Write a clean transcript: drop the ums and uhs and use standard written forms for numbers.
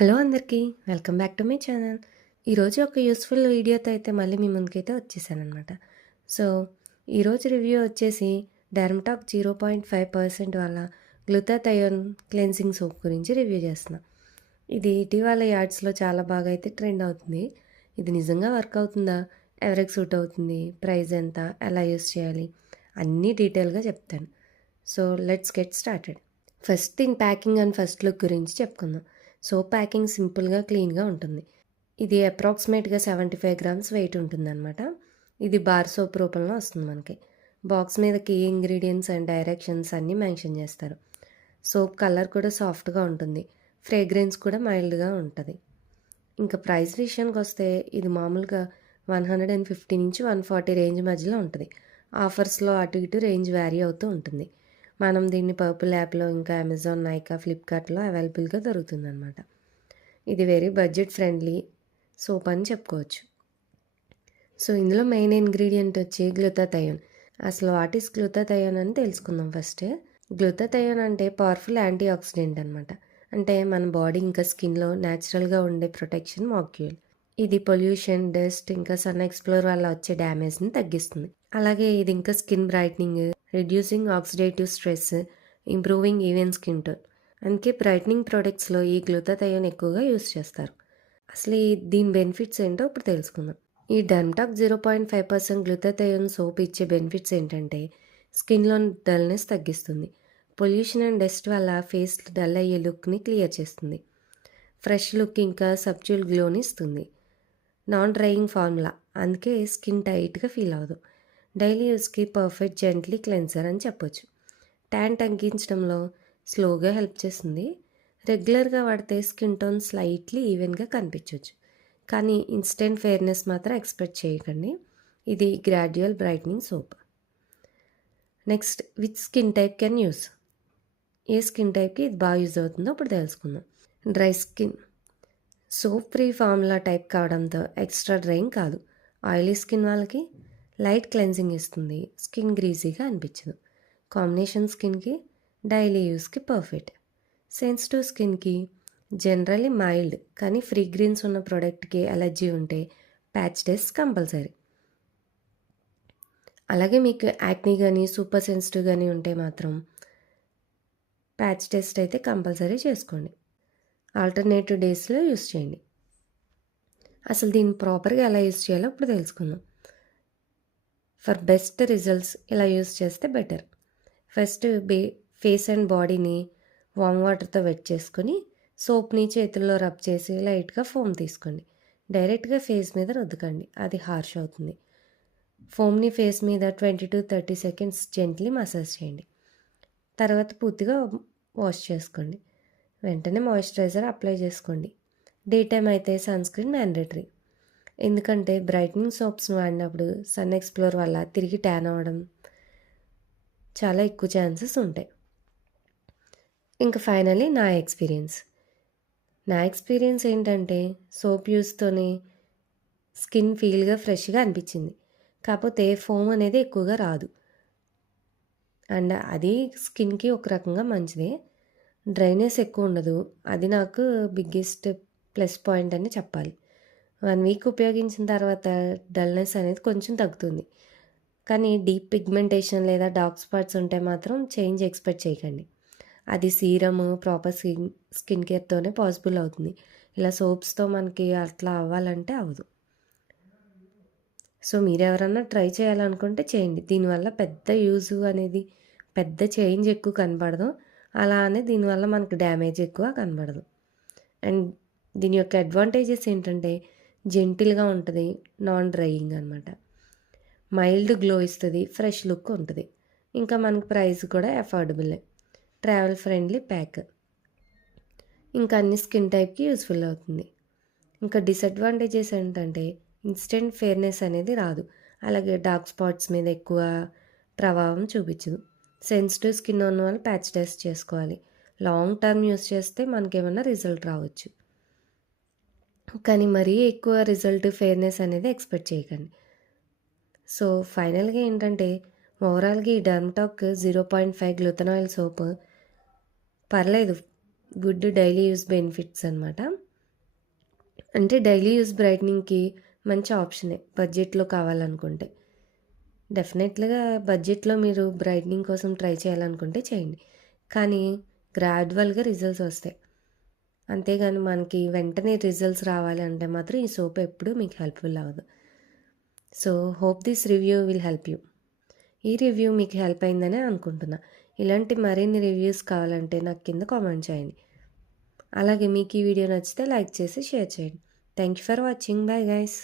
Hello అందరికీ welcome back to my channel. ఈరోజు ఒక యూస్ఫుల్ వీడియోతో అయితే మళ్ళీ మీ ముందుకైతే వచ్చేసానమాట. సో ఈరోజు రివ్యూ వచ్చేసి డెర్మటాక్ 0.5% వల్ల గ్లూటాథయోన్ క్లెన్సింగ్ సోప్ గురించి రివ్యూ చేస్తున్నా. ఇది ఇటీవల యాడ్స్లో చాలా బాగా అయితే ట్రెండ్ అవుతుంది. ఇది నిజంగా వర్క్ అవుతుందా, ఎవరికి సూట్ అవుతుంది, ప్రైస్ ఎంత, ఎలా యూస్ చేయాలి అన్నీ డీటెయిల్గా చెప్తాను. So let's get started. First thing packing and first look గురించి చెప్పుకుందాం. సోప్ ప్యాకింగ్ సింపుల్గా క్లీన్గా ఉంటుంది. ఇది అప్రాక్సిమేట్గా 75 గ్రామ్స్ వెయిట్ ఉంటుందన్నమాట. ఇది బార్ సోప్ రూపంలో వస్తుంది మనకి. బాక్స్ మీద కీ ఇంగ్రీడియంట్స్ అండ్ డైరెక్షన్స్ అన్నీ మెన్షన్ చేస్తారు. సోప్ కలర్ కూడా సాఫ్ట్గా ఉంటుంది. ఫ్రేగ్రెన్స్ కూడా మైల్డ్గా ఉంటుంది. ఇంకా ప్రైస్ విషయానికి వస్తే ఇది మామూలుగా 150 నుంచి 140 రేంజ్ మధ్యలో ఉంటుంది. ఆఫర్స్లో అటు ఇటు రేంజ్ వ్యారీ అవుతూ ఉంటుంది. మనం దీన్ని పర్పుల్ యాప్లో, ఇంకా అమెజాన్, నైకా, ఫ్లిప్కార్ట్లో అవైలబుల్గా దొరుకుతుందన్నమాట. ఇది వెరీ బడ్జెట్ ఫ్రెండ్లీ సోప్ అని చెప్పుకోవచ్చు. సో ఇందులో మెయిన్ ఇంగ్రీడియంట్ వచ్చి గ్లూటాథయోన్. అసలు వాట్ ఈస్ గ్లూటాథయోన్ అని తెలుసుకుందాం ఫస్ట్. గ్లూటాథయోన్ అంటే పవర్ఫుల్ యాంటీ ఆక్సిడెంట్ అనమాట. అంటే మన బాడీ ఇంకా స్కిన్లో న్యాచురల్గా ఉండే ప్రొటెక్షన్ మాలిక్యూల్. ఇది పొల్యూషన్, డస్ట్, ఇంకా సన్ ఎక్స్ప్లోర్ వల్ల వచ్చే డ్యామేజ్ని తగ్గిస్తుంది. అలాగే ఇది ఇంకా skin brightening, reducing oxidative stress, improving even skin tone. అందుకే బ్రైట్నింగ్ ప్రోడక్ట్స్లో ఈ గ్లూటాథయోన్ ఎక్కువగా యూస్ చేస్తారు. అసలు దీని బెనిఫిట్స్ ఏంటో ఇప్పుడు తెలుసుకుందాం. ఈ డెర్మటాక్ 0.5% గ్లూటాథయోన్ సోప్ ఇచ్చే బెనిఫిట్స్ ఏంటంటే స్కిన్లో డల్నెస్ తగ్గిస్తుంది. పొల్యూషన్ అండ్ డస్ట్ వల్ల ఫేస్ డల్ అయ్యే లుక్ని క్లియర్ చేస్తుంది. ఫ్రెష్ లుక్ ఇంకా సబ్జ్యూల్ గ్లోని ఇస్తుంది. నాన్ డ్రైయింగ్ ఫార్ములా, అందుకే స్కిన్ టైట్గా ఫీల్ అవ్వదు. డైలీ యూస్కి పర్ఫెక్ట్ జెంట్లీ క్లెన్సర్ అని చెప్పొచ్చు. ట్యాన్ తగ్గించడంలో స్లోగా హెల్ప్ చేస్తుంది. రెగ్యులర్గా వాడితే స్కిన్ టోన్ స్లైట్లీ ఈవెన్గా కనిపించవచ్చు. కానీ ఇన్స్టెంట్ ఫెయిర్నెస్ మాత్రం ఎక్స్పెక్ట్ చేయకండి. ఇది gradual brightening soap. Next, which skin type can use. ఏ స్కిన్ టైప్కి ఇది బాగా యూజ్ అవుతుందో ఇప్పుడు తెలుసుకుందాం. Dry skin. Soap free formula type కావడంతో ఎక్స్ట్రా డ్రైయింగ్ కాదు. ఆయిలీ స్కిన్ వాళ్ళకి లైట్ క్లెన్సింగ్ ఇస్తుంది. స్కిన్ గ్రీజీగా అనిపించదు. కాంబినేషన్ స్కిన్కి, డైలీ యూస్కి పర్ఫెక్ట్. సెన్సిటివ్ స్కిన్కి జనరల్లీ మైల్డ్ కానీ ఫ్రీగ్రెన్స్ ఉన్న ప్రోడక్ట్కి అలర్జీ ఉంటే ప్యాచ్ టెస్ట్ కంపల్సరీ. అలాగే మీకు యాక్నీ కానీ సూపర్ సెన్సిటివ్ కానీ ఉంటే మాత్రం ప్యాచ్ టెస్ట్ అయితే కంపల్సరీ చేసుకోండి. ఆల్టర్నేటివ్ డేస్లో యూస్ చేయండి. అసలు దీన్ని ప్రాపర్గా ఎలా యూస్ చేయాలో ఇప్పుడు తెలుసుకుందాం. ఫర్ బెస్ట్ రిజల్ట్స్ ఇలా యూస్ చేస్తే బెటర్. ఫస్ట్ ఫేస్ అండ్ బాడీని వామ్ వాటర్తో వెట్ చేసుకొని సోప్ని చేతుల్లో రబ్ చేసి లైట్గా ఫోమ్ తీసుకోండి. డైరెక్ట్గా ఫేస్ మీద రుద్దకండి, అది హార్ష్ అవుతుంది. ఫోమ్ని ఫేస్ మీద 20 to 30 సెకండ్స్ జెంట్లీ మసాజ్ చేయండి. తర్వాత పూర్తిగా వాష్ చేసుకోండి. వెంటనే మాయిశ్చరైజర్ అప్లై చేసుకోండి. డే టైం అయితే సన్ స్క్రీన్ మ్యాండేటరీ. ఎందుకంటే బ్రైట్నింగ్ సోప్స్ వాడినప్పుడు సన్ ఎక్స్ప్లోర్ వల్ల తిరిగి ట్యాన్ అవ్వడం చాలా ఎక్కువ ఛాన్సెస్ ఉంటాయి. ఇంకా ఫైనలీ నా ఎక్స్పీరియన్స్ ఏంటంటే సోప్ యూస్తోనే స్కిన్ ఫీల్గా ఫ్రెష్గా అనిపించింది. కాకపోతే ఫోమ్ అనేది ఎక్కువగా రాదు. అండ్ అది స్కిన్కి ఒక రకంగా మంచిదే. డ్రైనెస్ ఎక్కువ ఉండదు. అది నాకు బిగ్గెస్ట్ ప్లస్ పాయింట్ అని చెప్పాలి. 1 వీక్ ఉపయోగించిన తర్వాత డల్నెస్ అనేది కొంచెం తగ్గుతుంది. కానీ డీప్ పిగ్మెంటేషన్ లేదా డార్క్ స్పాట్స్ ఉంటే మాత్రం చేంజ్ ఎక్స్పెక్ట్ చేయకండి. అది సీరమ్, ప్రాపర్ స్కిన్ కేర్తోనే పాసిబుల్ అవుతుంది. ఇలా సోప్స్తో మనకి అట్లా అవ్వాలంటే అవ్వదు. సో మీరు ఎవరన్నా ట్రై చేయాలనుకుంటే చేయండి. దీనివల్ల పెద్ద యూజ్ అనేది, పెద్ద చేంజ్ ఎక్కువ కనపడదు. అలా అని దీనివల్ల మనకు డ్యామేజ్ ఎక్కువ కనబడదు. అండ్ దీని యొక్క అడ్వాంటేజెస్ ఏంటంటే జెంటిల్గా ఉంటుంది, నాన్ డ్రైయింగ్ అనమాట, మైల్డ్ గ్లో ఇస్తుంది, ఫ్రెష్ లుక్ ఉంటుంది. ఇంకా మనకు ప్రైస్ కూడా అఫోర్డబుల్, ట్రావెల్ ఫ్రెండ్లీ ప్యాక్. ఇంకా అన్ని స్కిన్ టైప్కి యూస్ఫుల్ అవుతుంది. ఇంకా డిసడ్వాంటేజెస్ ఏంటంటే ఇన్స్టెంట్ ఫెయిర్నెస్ అనేది రాదు. అలాగే డార్క్ స్పాట్స్ మీద ఎక్కువ ప్రభావం చూపించదు. సెన్సిటివ్ స్కిన్ ఉన్న వాళ్ళు ప్యాచ్ టెస్ట్ చేసుకోవాలి. లాంగ్ టర్మ్ యూస్ చేస్తే మనకేమన్నా రిజల్ట్ రావచ్చు. కానీ మరీ ఎక్కువ రిజల్ట్, ఫెయిర్నెస్ అనేది ఎక్స్పెక్ట్ చేయకండి. సో ఫైనల్గా ఏంటంటే ఓవరాల్గా ఈ డెర్మటాక్ 0.5 గ్లూటనాయిల్ సోప్ పర్లేదు, గుడ్ డైలీ యూస్ బెనిఫిట్స్ అనమాట. అంటే డైలీ యూజ్ బ్రైట్నింగ్‌కి మంచి ఆప్షనే బడ్జెట్‌లో కావాలనుకుంటే. డెఫినెట్‌గా బడ్జెట్‌లో మీరు బ్రైట్నింగ్ కోసం ట్రై చేయాలనుకుంటే చేయండి. కానీ గ్రాడ్యువల్‌గా రిజల్ట్స్ వస్తాయి. అంతేగాని మనకి వెంటనే రిజల్ట్స్ రావాలి అంటే మాత్రం ఈ సోప్ ఎప్పుడూ మీకు హెల్ప్‌ఫుల్ అవ్వదు. So, hope this review will help you. ఈ రివ్యూ మీకు హెల్ప్ అయిందనే అనుకుంటున్నా. ఇలాంటి మరిన్ని రివ్యూస్ కావాలంటే నాకు కింద కామెంట్ చేయండి. అలాగే మీకు ఈ వీడియో నచ్చితే లైక్ చేసి షేర్ చేయండి. Thank you for watching. Bye guys.